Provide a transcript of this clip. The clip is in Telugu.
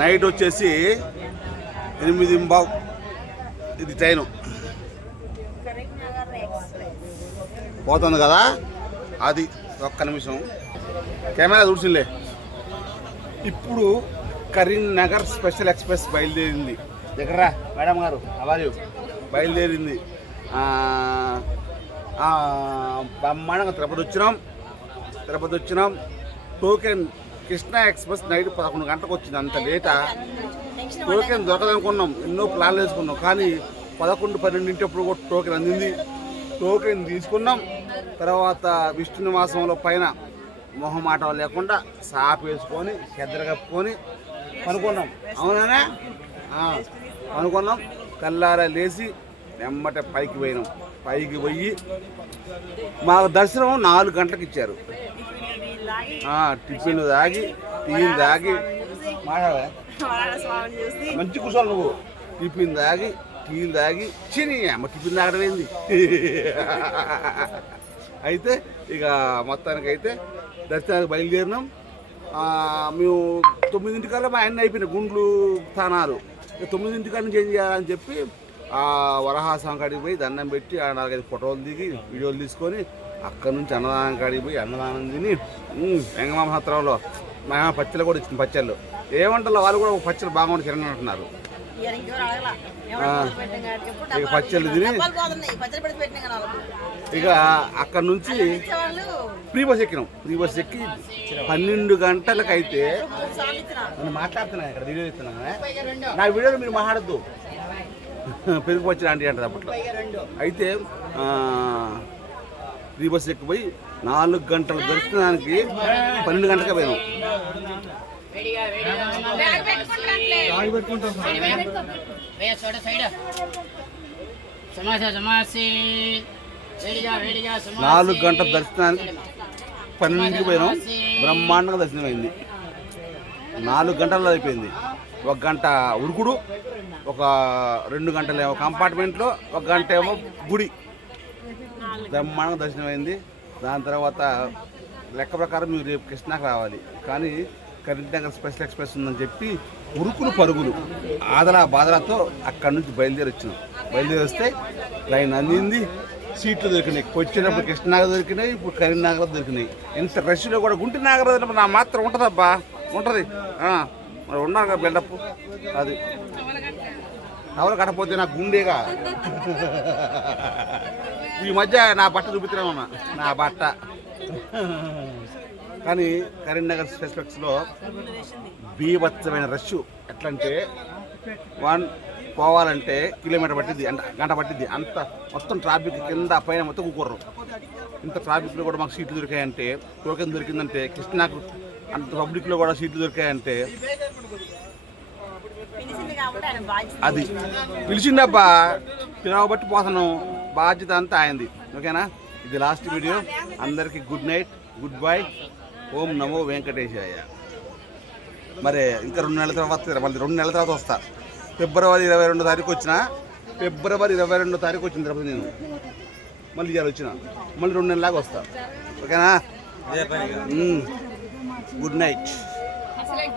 నైట్ వచ్చేసి ఎనిమిది బావ్ ఇది ట్రైను. పోతుంది కదా? అది ఒక్క నిమిషం. కెమెరా చూసిందిలే. ఇప్పుడు కరీంనగర్ స్పెషల్ ఎక్స్ప్రెస్ బయలుదేరింది. దగ్గర మేడం గారు అవారు బయలుదేరింది. బ్రహ్మాండంగా తిరుపతి వచ్చినాం. తిరుపతి వచ్చినాం. టోకెన్ కృష్ణా ఎక్స్ప్రెస్ నైట్ పదకొండు గంటలకు వచ్చింది అంత లేటా? టోకెన్ దొరకదనుకున్నాం ఎన్నో ప్లాన్లు వేసుకున్నాం కానీ పదకొండు పన్నెండింటప్పుడు కూడా టోకెన్ అందింది. టోకెన్ తీసుకున్నాం తర్వాత విష్ణు మాసంలో పైన మొహమాటం లేకుండా సాప్ వేసుకొని చెద్దర కప్పుకొని అనుకున్నాం అవునానే? అనుకున్నాం కల్లార లేచి నెమ్మట పైకి పోయినాం. పైకి పోయి మాకు దర్శనం నాలుగు గంటలకు ఇచ్చారు. టిఫిన్ తాగి టీలు తాగి. మంచి కూర్చోవాలి నువ్వు. టిఫిన్ తాగి టీలు తాగి. చిని అమ్మ టిఫిన్ తాగడం ఏంది అయితే ఇక మొత్తానికి అయితే దర్శనానికి బయలుదేరినాం. మేము తొమ్మిదింటికల్లా మా ఆయన అయిపోయినాయి గుండ్లు స్థానాలు. ఇక తొమ్మిదింటికాడ నుంచి ఏం చేయాలని చెప్పి ఆ వరహాసం కాడికి పోయి దండం పెట్టి ఆ నాలుగైదు ఫోటోలు దిగి వీడియోలు తీసుకొని అక్కడ నుంచి అన్నదానం కాడికి పోయి అన్నదానం తిని ఉమ్, వెంగమామ సత్రంలో మా పచ్చళ్ళు కూడా ఇచ్చింది పచ్చళ్ళు. ఏమంటారు వాళ్ళు కూడా ఒక పచ్చళ్ళు బాగుండి తినని అంటున్నారు. ఇక పచ్చళ్ళు తిని పచ్చడి ఇక అక్కడ నుంచి ఫ్రీ బస్ ఎక్కినాం. ఫ్రీ బస్ ఎక్కి పన్నెండు సార్లు ఇచ్చినారు నేను మాట్లాడుతున్నాను ఇక్కడ వీడియో ఇస్తున్నాను నా వీడియోలో మీరు మాట్లాడద్దు. పెరుగు వచ్చిన ఆంటీ అంటది అప్పట్లో. అయితే ఫ్రీ బస్ ఎక్కిపోయి నాలుగు గంటల దర్శనానికి పన్నెండు గంటలకే పోయినాం. నాలుగు గంటల దర్శనానికి పన్నెండుకి పోయినాం. బ్రహ్మాండంగా దర్శనం అయింది. నాలుగు గంటల్లో అయిపోయింది. ఒక గంట ఉరుకుడు ఒక రెండు గంటలు ఏమో కంపార్ట్మెంట్లో ఒక గంట ఏమో గుడి. బ్రహ్మాండంగా దర్శనం అయింది. దాని తర్వాత లెక్క ప్రకారం మీరు రేపు కృష్ణాకి రావాలి. కానీ కరీంనగర్ స్పెషల్ ఎక్స్ప్రెస్ ఉందని చెప్పి ఉరుకులు పరుగులు ఆదరా బాదరాతో అక్కడి నుంచి బయలుదేరి వచ్చినాం. బయలుదేరి వస్తే లైన్ అందింది సీట్లు దొరికినాయి. వచ్చేటప్పుడు కృష్ణాగర్ దొరికినాయి ఇప్పుడు కరీంనగర్ దొరికినాయి. ఇంత రష్లో కూడా గుంటి నాగర్ నా మాత్రం ఉంటుందబ్బా. ఉంటుంది. మరి ఉన్నారు కదా బిల్డప్. అది. ఎవరు కట్టపోతే నా గుండేగా. ఈ మధ్య నా బట్ట చూపిస్తున్నాను ఉన్నా. నా బట్ట. కానీ కరీంనగర్ స్పెసిఫిక్స్లో బీభత్సమైన రష్ ఎట్లా అంటే వన్ పోవాలంటే కిలోమీటర్ పట్టింది అంట గంట పట్టింది అంత మొత్తం ట్రాఫిక్ కింద పైన మొత్తం కూకుర్రు ఇంత ట్రాఫిక్లో కూడా మాకు సీట్లు దొరికాయంటే టోకెన్ దొరికిందంటే కృష్ణాకు అంత పబ్లిక్లో కూడా సీట్లు దొరికాయంటే అది. పిలిచిండబ్బా పిలవబట్టి పోతున్నాం బాధ్యత అంతా ఆయనది. ఓకేనా? ఇది లాస్ట్ వీడియో అందరికీ గుడ్ నైట్ గుడ్ బై ఓం నమో వెంకటేశాయ. మరి ఇంకా రెండు నెలల తర్వాత. మళ్ళీ రెండు నెలల తర్వాత వస్తా. ఫిబ్రవరి ఇరవై రెండో తారీఖు వచ్చిన? ఫిబ్రవరి ఇరవై రెండో తారీఖు వచ్చిన తిరుపతి నేను మళ్ళీ ఇవాళ వచ్చిన. మళ్ళీ రెండు నెలలాగా వస్తా. ఓకేనా? Good night